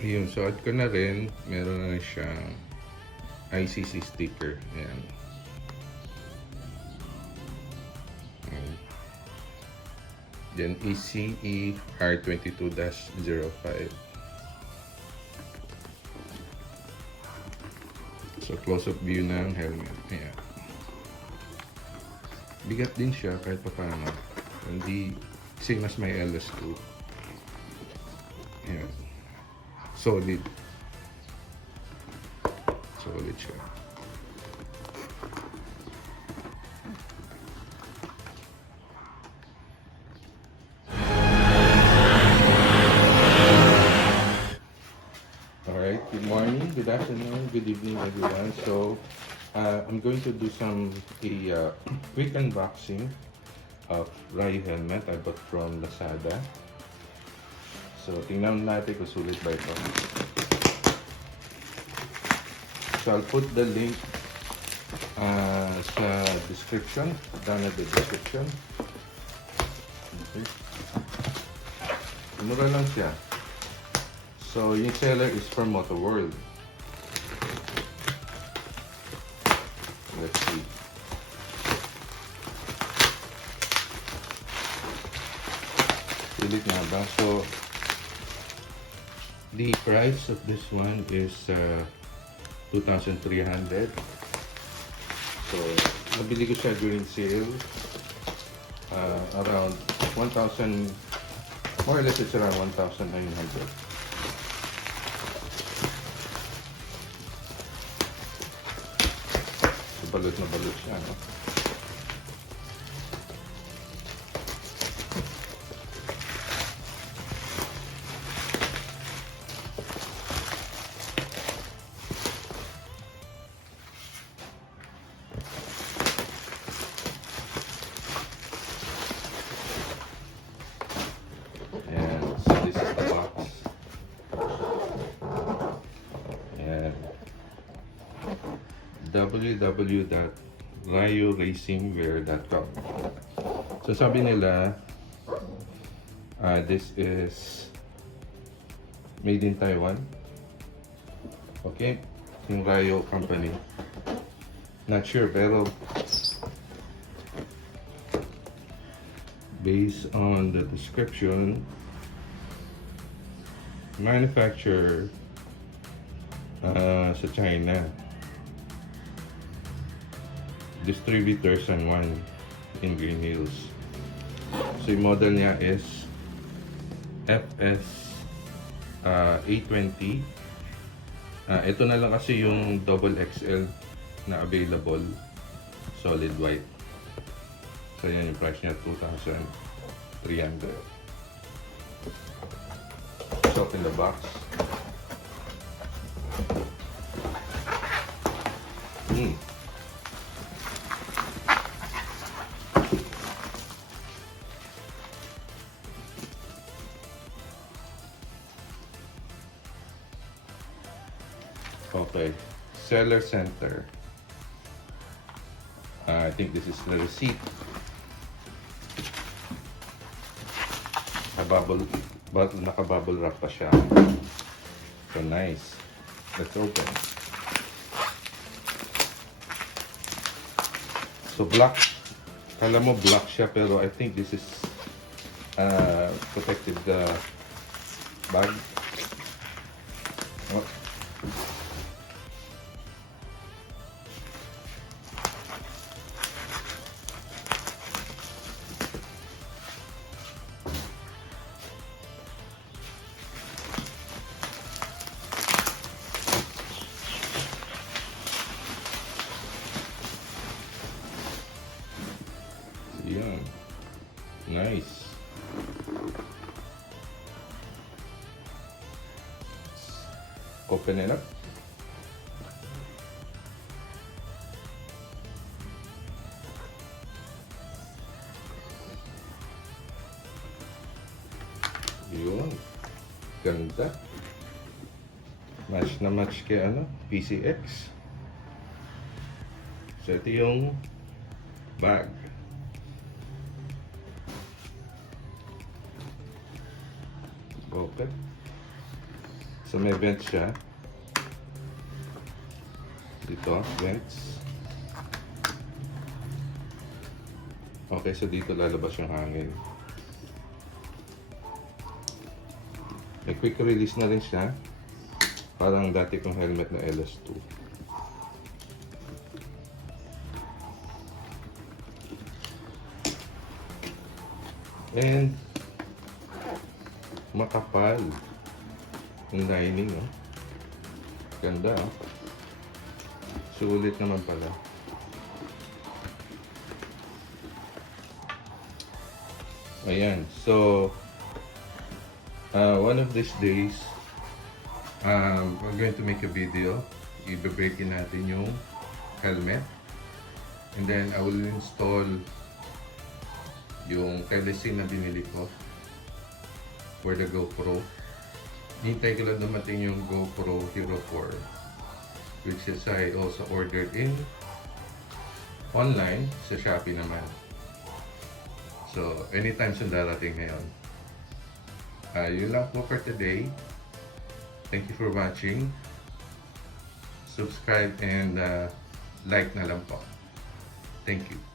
Yung suot ko na rin, meron na siyang ICC sticker. Ayan. Then ECE R22-05. So close-up view ng helmet. Ayan. Bigat din siya kahit pa paano. Hindi same as my LS2. Ayan. Solid. Solid siya. Alright, good morning, good afternoon, good evening everyone. So, I'm going to do a quick unboxing of RYO helmet I bought from Lazada. So, tingnan natin kung sulit ba ito. So, I'll put the link sa description, down at the description. Okay. Mura lang siya. So, yung seller is from Moto World. Let's see. Sulit na ba? So, the price of this one is 2,300. So, nabili ko siya during sale. Around 1,000, more or less it's around 1,900. So, balot na balot siya, no? www.ryoracingwear.com. So sabi nila, this is made in Taiwan. Okay, yung RYO company. Not sure, pero based on the description, manufacturer sa China. Distributor San Juan in Green Hills. So yung model niya is FS 820. Ito na lang kasi yung double XL na available, solid white. So yan yung price niya, 2,300. So in the box. Okay, seller center. I think this is the receipt. Naka-bubble wrap pa siya. So nice. Let's open. So black. Kala mo black siya, pero I think this is protected bag. Oh. Yan. Nice. Open it up. Yun. Ganda. Match na match kay PCX. So ito yung bag. Okay. So may vent siya. Dito, vents. Okay, so dito lalabas yung hangin. May quick release na rin siya. Parang dati kong helmet na LS2. And makapal yung lining, oh. Ganda, oh. Sulit naman pala. Ayan, so one of these days we're going to make a video. I-breakin natin yung helmet, and then I will install yung LC na binili ko for the GoPro. Hintay ko lang dumating yung GoPro Hero 4, which is I also ordered in online sa Shopee naman. So anytime sa darating ngayon. Yun lang po for today. Thank you for watching. Subscribe and like na lang po. Thank you.